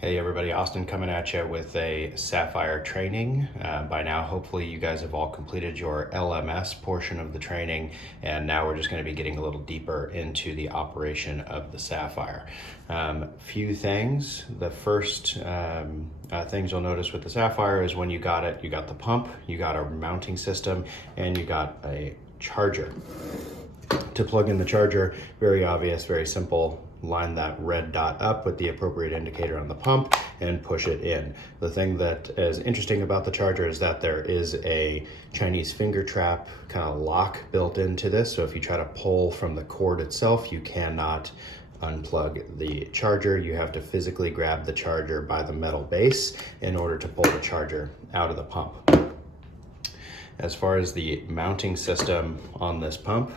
Hey everybody, Austin coming at you with a Sapphire training. By now, hopefully you guys have all completed your LMS portion of the training, and now we're just going to be getting a little deeper into the operation of the Sapphire. Few things. The first things you'll notice with the Sapphire is when you got it, you got the pump, you got a mounting system, and you got a charger. To plug in the charger, very obvious, very simple. Line that red dot up with the appropriate indicator on the pump and push it in. The thing that is interesting about the charger is that there is a Chinese finger trap kind of lock built into this. So if you try to pull from the cord itself, you cannot unplug the charger. You have to physically grab the charger by the metal base in order to pull the charger out of the pump. As far as the mounting system on this pump,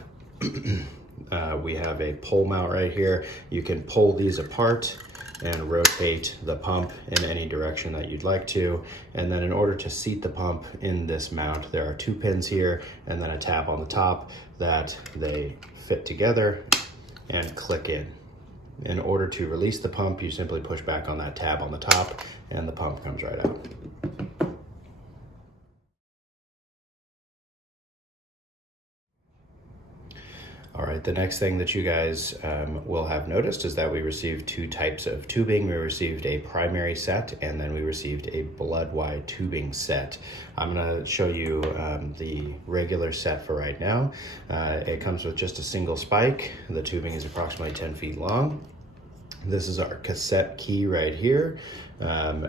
we have a pole mount right here. You can pull these apart and rotate the pump in any direction that you'd like to. And then in order to seat the pump in this mount, there are 2 pins here and then a tab on the top that they fit together and click in. In order to release the pump, you simply push back on that tab on the top and the pump comes right out. All right, the next thing that you guys will have noticed is that we received 2 types of tubing. We received a primary set and then we received a blood wide tubing set. I'm gonna show you the regular set for right now. It comes with just a single spike. The tubing is approximately 10 feet long. This is our cassette key right here.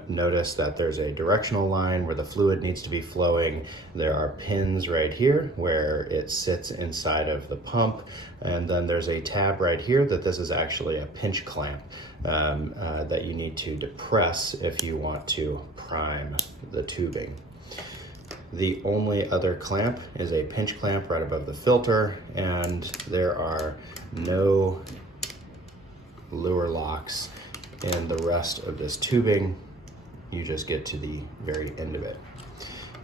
Notice that there's a directional line where the fluid needs to be flowing. There are pins right here where it sits inside of the pump. And then there's a tab right here that this is actually a pinch clamp that you need to depress if you want to prime the tubing. The only other clamp is a pinch clamp right above the filter, and there are no lure locks in the rest of this tubing. You just get to the very end of it.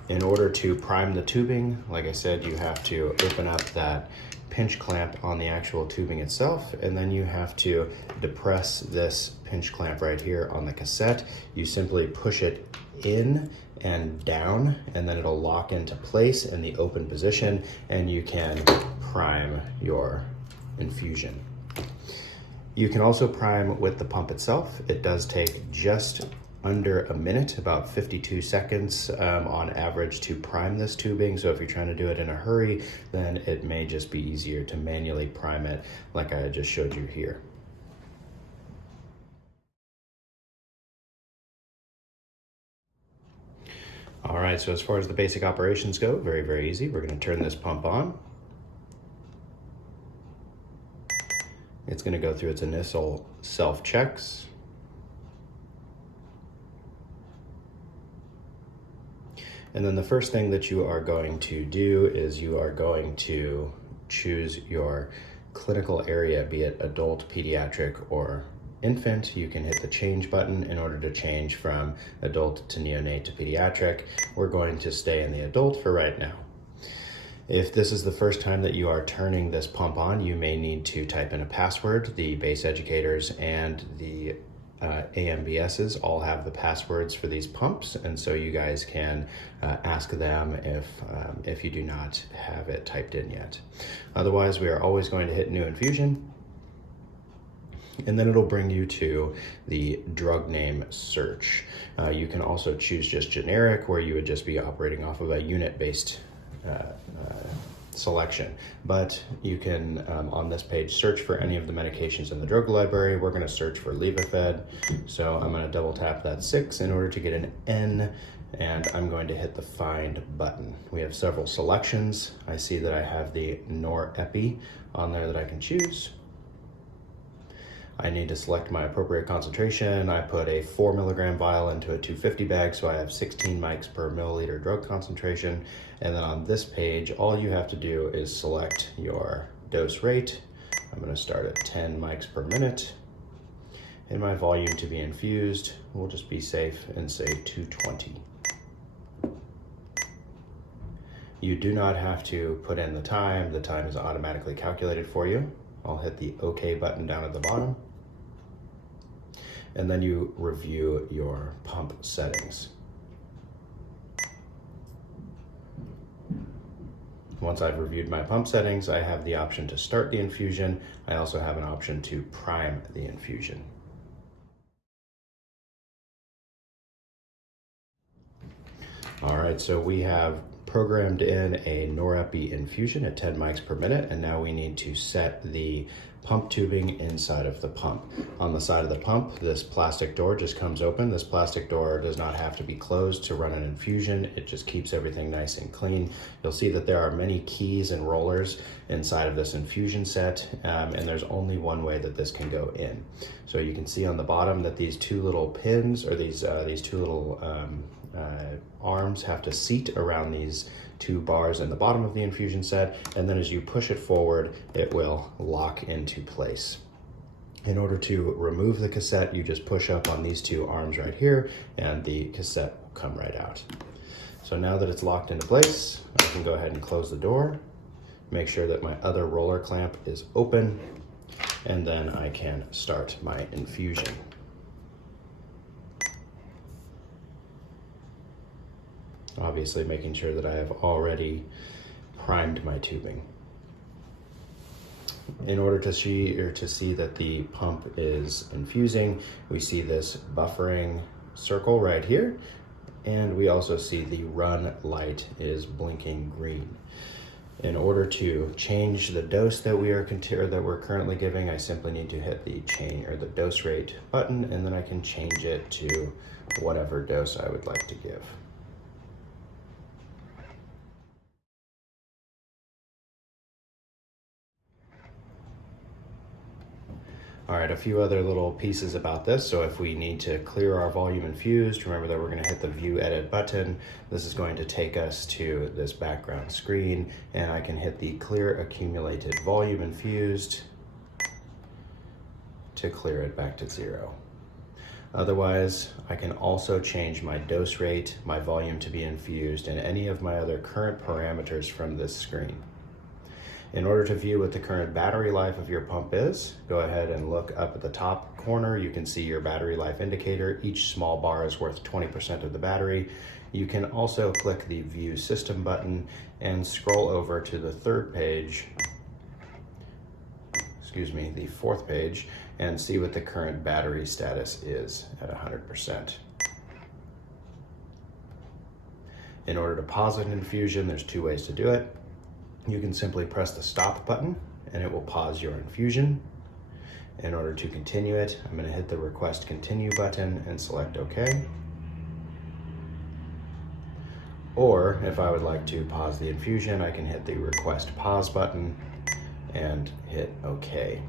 In order to prime the tubing, like I said, you have to open up that pinch clamp on the actual tubing itself, and then you have to depress this pinch clamp right here on the cassette. You simply push it in and down, and then it'll lock into place in the open position, and you can prime your infusion. You can also prime with the pump itself. It does take just under a minute, about 52 seconds on average to prime this tubing. So if you're trying to do it in a hurry, then it may just be easier to manually prime it like I just showed you here. All right, so as far as the basic operations go, very, very easy. We're gonna turn this pump on. It's going to go through its initial self-checks. And then the first thing that you are going to do is you are going to choose your clinical area, be it adult, pediatric, or infant. You can hit the change button in order to change from adult to neonate to pediatric. We're going to stay in the adult for right now. If this is the first time that you are turning this pump on, you may need to type in a password. The base educators and the AMBSs all have the passwords for these pumps, and so you guys can ask them if you do not have it typed in yet. Otherwise, we are always going to hit New Infusion, and then it'll bring you to the drug name search. You can also choose just generic, where you would just be operating off of a unit-based selection, but you can on this page search for any of the medications in the drug library. We're going to search for Levophed, so I'm going to double tap that 6 in order to get an N, and I'm going to hit the find button. We have several selections. I see that I have the Norepi on there that I can choose. I need to select my appropriate concentration. I put a 4 milligram vial into a 250 bag, so I have 16 mics per milliliter drug concentration. And then on this page, all you have to do is select your dose rate. I'm gonna start at 10 mics per minute. And my volume to be infused, we'll just be safe and say 220. You do not have to put in the time. The time is automatically calculated for you. I'll hit the OK button down at the bottom. and then you review your pump settings. Once I've reviewed my pump settings, I have the option to start the infusion. I also have an option to prime the infusion. All right, so we have programmed in a norepi infusion at 10 mics per minute, and now we need to set the pump tubing inside of the pump. On the side of the pump, this plastic door just comes open. This plastic door does not have to be closed to run an infusion. It just keeps everything nice and clean. You'll see that there are many keys and rollers inside of this infusion set, and there's only one way that this can go in. So you can see on the bottom that these two little pins, or these two little arms, have to seat around these two bars in the bottom of the infusion set, and then as you push it forward, it will lock into place. In order to remove the cassette, you just push up on these two arms right here, and the cassette will come right out. So now that it's locked into place, I can go ahead and close the door, make sure that my other roller clamp is open, and then I can start my infusion. Obviously making sure that I have already primed my tubing. In order to see that the pump is infusing, we see this buffering circle right here, and we also see the run light is blinking green. In order to change the dose that we're currently giving, I simply need to hit the dose rate button, and then I can change it to whatever dose I would like to give. All right, a few other little pieces about this. So if we need to clear our volume infused, remember that we're gonna hit the view edit button. This is going to take us to this background screen, and I can hit the clear accumulated volume infused to clear it back to 0. Otherwise, I can also change my dose rate, my volume to be infused, and any of my other current parameters from this screen. In order to view what the current battery life of your pump is, go ahead and look up at the top corner. You can see your battery life indicator. Each small bar is worth 20% of the battery. You can also click the View System button and scroll over to the fourth page, and see what the current battery status is at 100%. In order to pause an infusion, there's two ways to do it. You can simply press the stop button and it will pause your infusion. In order to continue it, I'm going to hit the request continue button and select OK. Or if I would like to pause the infusion, I can hit the request pause button and hit OK.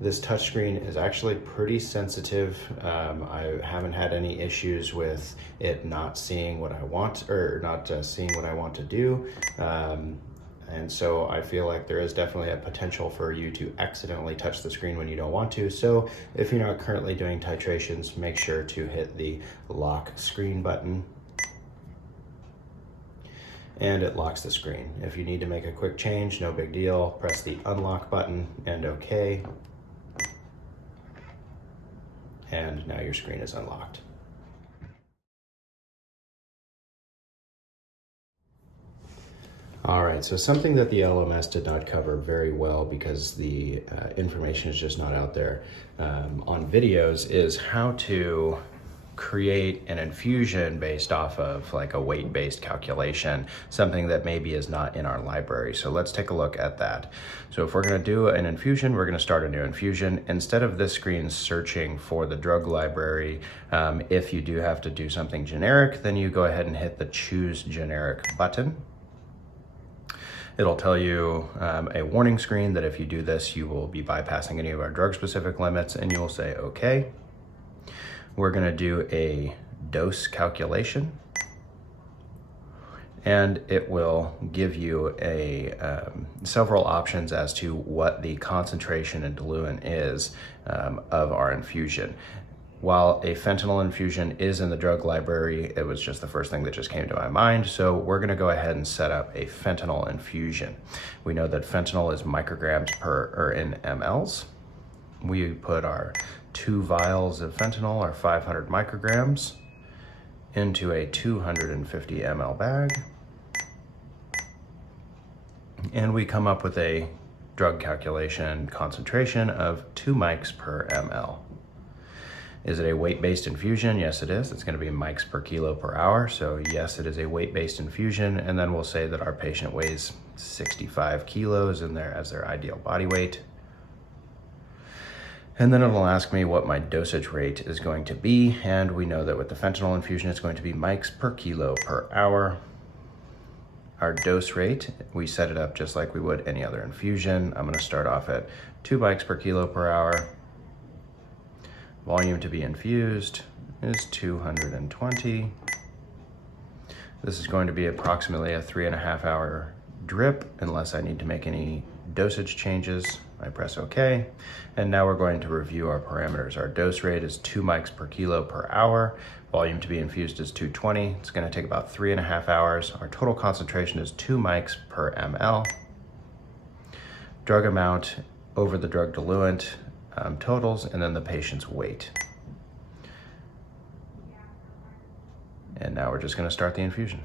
This touchscreen is actually pretty sensitive. I haven't had any issues with it not seeing what I want, or not seeing what I want to do. And so I feel like there is definitely a potential for you to accidentally touch the screen when you don't want to. So if you're not currently doing titrations, make sure to hit the lock screen button, and it locks the screen. If you need to make a quick change, no big deal. Press the unlock button and OK. And now your screen is unlocked. All right, so something that the LMS did not cover very well, because the information is just not out there on videos, is how to create an infusion based off of like a weight-based calculation, something that maybe is not in our library. So let's take a look at that. So if we're going to do an infusion, we're going to start a new infusion. Instead of this screen searching for the drug library, if you do have to do something generic, then you go ahead and hit the choose generic button. It'll tell you a warning screen that if you do this, you will be bypassing any of our drug-specific limits, and you'll say okay. We're going to do a dose calculation, and it will give you several options as to what the concentration and diluent is of our infusion. While a fentanyl infusion is in the drug library, it was just the first thing that just came to my mind. So we're going to go ahead and set up a fentanyl infusion. We know that fentanyl is micrograms in mLs. We put our 2 vials of fentanyl or 500 micrograms into a 250 ml bag. And we come up with a drug calculation concentration of 2 mics per ml. Is it a weight-based infusion? Yes, it is. It's going to be mics per kilo per hour. So yes, it is a weight-based infusion. And then we'll say that our patient weighs 65 kilos as their ideal body weight. And then it'll ask me what my dosage rate is going to be. And we know that with the fentanyl infusion, it's going to be mics per kilo per hour. Our dose rate, we set it up just like we would any other infusion. I'm going to start off at 2 mics per kilo per hour. Volume to be infused is 220. This is going to be approximately a 3.5 hour drip unless I need to make any dosage changes. I press OK. And now we're going to review our parameters. Our dose rate is 2 mics per kilo per hour. Volume to be infused is 220. It's going to take about 3.5 hours. Our total concentration is 2 mics per ml. Drug amount over the drug diluent totals, and then the patient's weight. And now we're just going to start the infusion.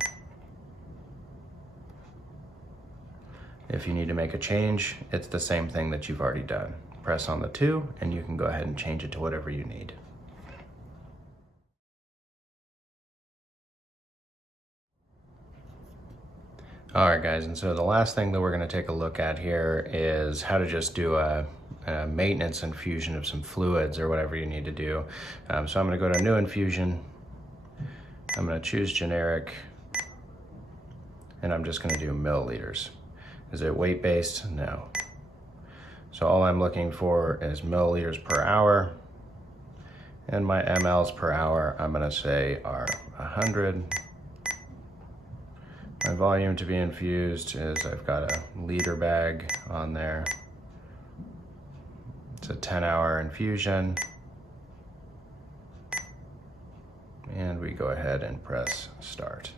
If you need to make a change, it's the same thing that you've already done. Press on the 2 and you can go ahead and change it to whatever you need. All right, guys, and so the last thing that we're going to take a look at here is how to just do a maintenance infusion of some fluids or whatever you need to do. So I'm going to go to new infusion. I'm going to choose generic, and I'm just going to do milliliters. Is it weight-based? No. So all I'm looking for is milliliters per hour, and my mLs per hour, I'm going to say are 100. My volume to be infused is, I've got a liter bag on there. It's a 10-hour infusion. And we go ahead and press start.